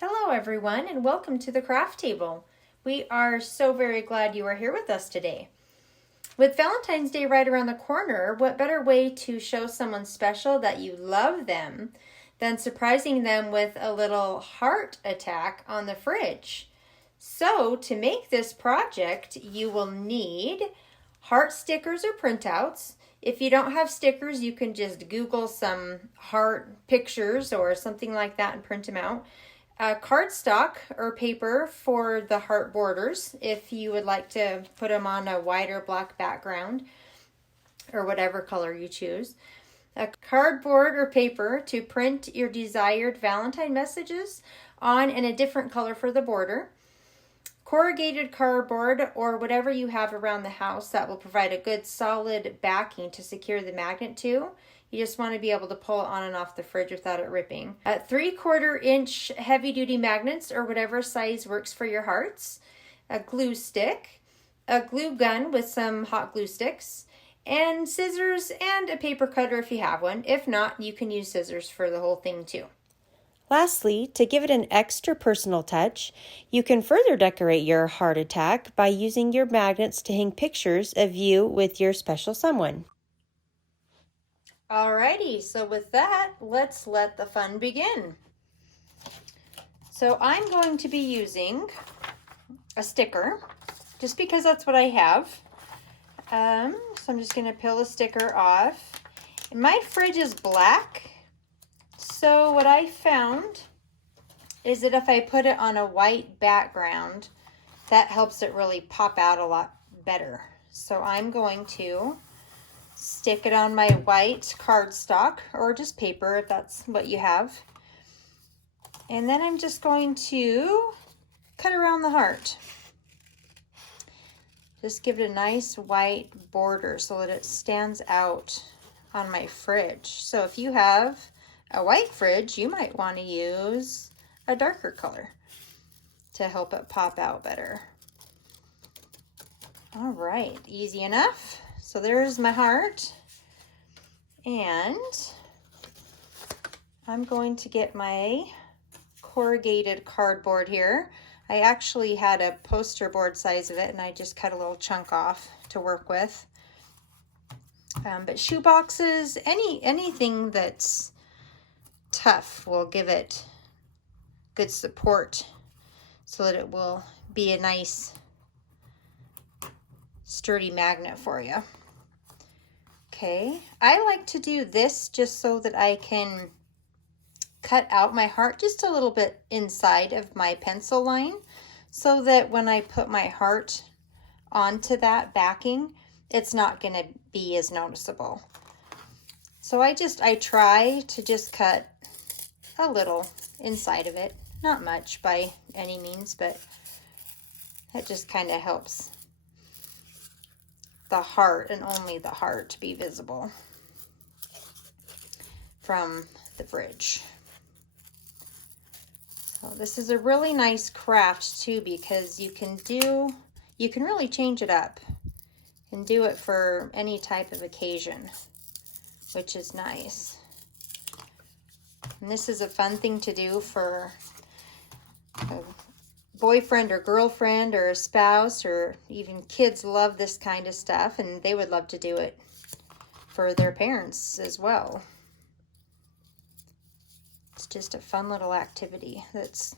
Hello everyone and welcome to the craft table. We are so very glad you are here with us today. With Valentine's Day right around the corner, what better way to show someone special that you love them than surprising them with a little heart attack on the fridge? So to make this project, you will need heart stickers or printouts. If you don't have stickers, you can just Google some heart pictures or something like that and print them out. Cardstock or paper for the heart borders if you would like to put them on a white or black background or whatever color you choose. A cardboard or paper to print your desired Valentine messages on and a different color for the border. Corrugated cardboard or whatever you have around the house that will provide a good solid backing to secure the magnet to. You just want to be able to pull it on and off the fridge without it ripping. 3/4 inch heavy duty magnets or whatever size works for your hearts. A glue stick, a glue gun with some hot glue sticks, and scissors and a paper cutter if you have one. If not, you can use scissors for the whole thing too. Lastly, to give it an extra personal touch, you can further decorate your heart attack by using your magnets to hang pictures of you with your special someone. Alrighty, so with that, let's let the fun begin. So I'm going to be using a sticker, just because that's what I have. So I'm just going to peel the sticker off. And my fridge is black. So what I found is that if I put it on a white background, that helps it really pop out a lot better. So I'm going to stick it on my white cardstock or just paper if that's what you have. And then I'm just going to cut around the heart. Just give it a nice white border so that it stands out on my fridge. So if you have a white fridge, you might want to use a darker color to help it pop out better. All right, easy enough. So there's my heart. And I'm going to get my corrugated cardboard here. I actually had a poster board size of it and I just cut a little chunk off to work with. But shoe boxes, anything that's tough will give it good support so that it will be a nice sturdy magnet for you. Okay, I like to do this just so that I can cut out my heart just a little bit inside of my pencil line so that when I put my heart onto that backing, it's not going to be as noticeable. So I try to just cut a little inside of it. Not much by any means, but that just kind of helps the heart and only the heart to be visible from the fridge. So this is a really nice craft too because you can really change it up and do it for any type of occasion, which is nice. And this is a fun thing to do for a boyfriend or girlfriend or a spouse, or even kids love this kind of stuff and they would love to do it for their parents as well. It's just a fun little activity that's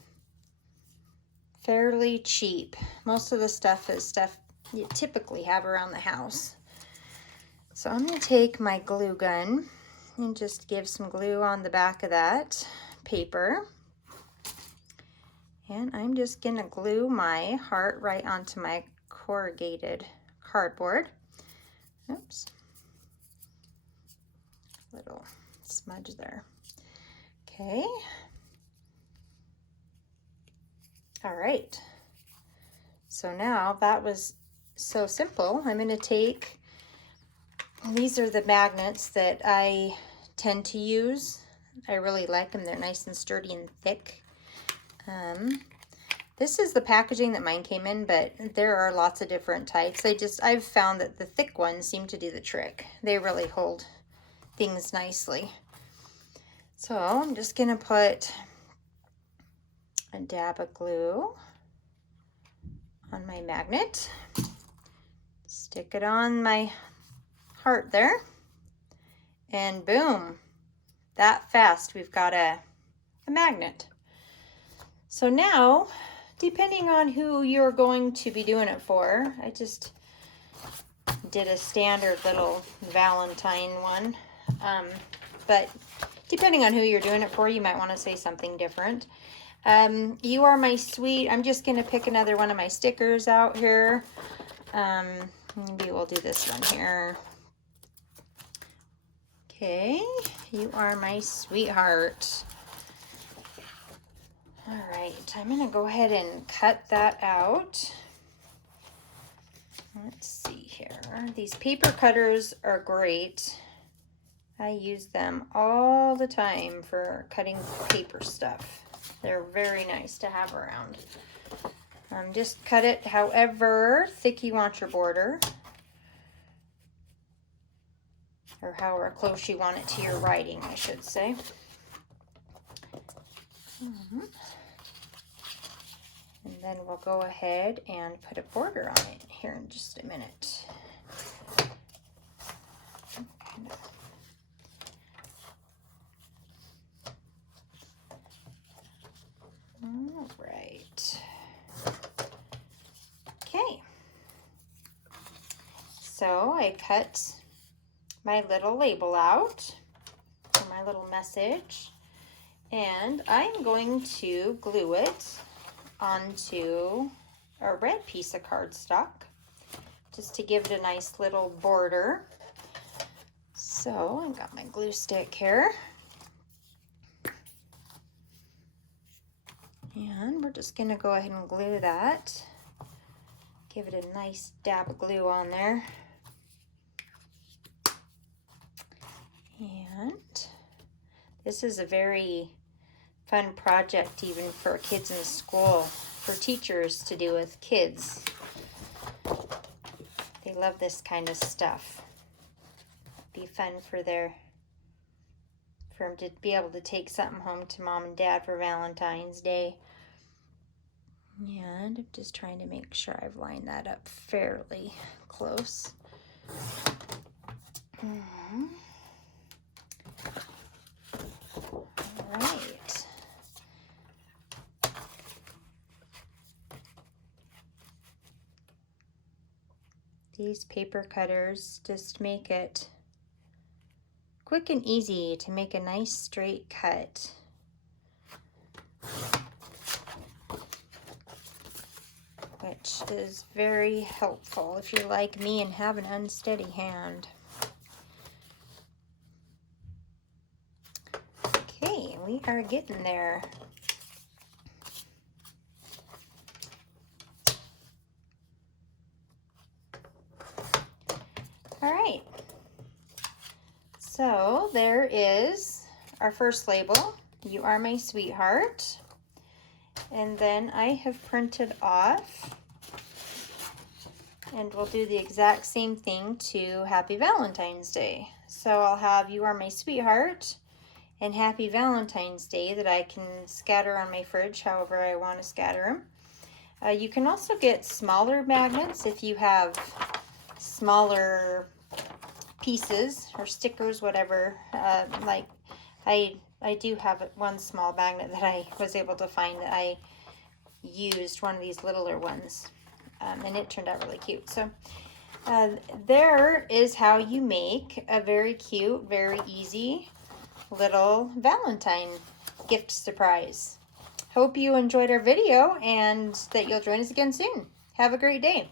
fairly cheap. Most of the stuff is stuff you typically have around the house. So I'm going to take my glue gun and just give some glue on the back of that paper. And I'm just going to glue my heart right onto my corrugated cardboard. Oops. Little smudge there. Okay. All right. So now that was so simple. I'm going to take, these are the magnets that I tend to use. I really like them. They're nice and sturdy and thick. This is the packaging that mine came in, but there are lots of different types. I've found that the thick ones seem to do the trick. They really hold things nicely. So I'm just going to put a a dab of glue on my magnet. Stick it on my heart there. And boom, that fast we've got a magnet. So now, depending on who you're going to be doing it for, I just did a standard little Valentine one. But depending on who you're doing it for, you might want to say something different. You are my sweet. I'm just going to pick another one of my stickers out here. Maybe we'll do this one here. Okay, you are my sweetheart. All right, I'm going to go ahead and cut that out. Let's see here. These paper cutters are great. I use them all the time for cutting paper stuff. They're very nice to have around. Just cut it however thick you want your border, or however close you want it to your writing, I should say. And then we'll go ahead and put a border on it here in just a minute. All right. Okay. So I cut my little label out for my little message, and I'm going to glue it onto a red piece of cardstock just to give it a nice little border. So I've got my glue stick here, and we're just gonna go ahead and glue that. Give it a nice dab of glue on there. And this is a very fun project even for kids in school, for teachers to do with kids. They love this kind of stuff. Be fun for them to be able to take something home to mom and dad for Valentine's Day. And I'm just trying to make sure I've lined that up fairly close. All right. These paper cutters just make it quick and easy to make a nice straight cut. Which is very helpful if you're like me and have an unsteady hand. Okay, we are getting there. All right, so there is our first label, You Are My Sweetheart. And then I have printed off, and we'll do the exact same thing to Happy Valentine's Day. So I'll have You Are My Sweetheart and Happy Valentine's Day that I can scatter on my fridge however I want to scatter them. You can also get smaller magnets if you have smaller pieces or stickers, whatever. Like I do have one small magnet that I was able to find that I used, one of these littler ones, and it turned out really cute. So there is how you make a very cute, very easy little Valentine gift surprise. Hope you enjoyed our video and that you'll join us again soon. Have a great day.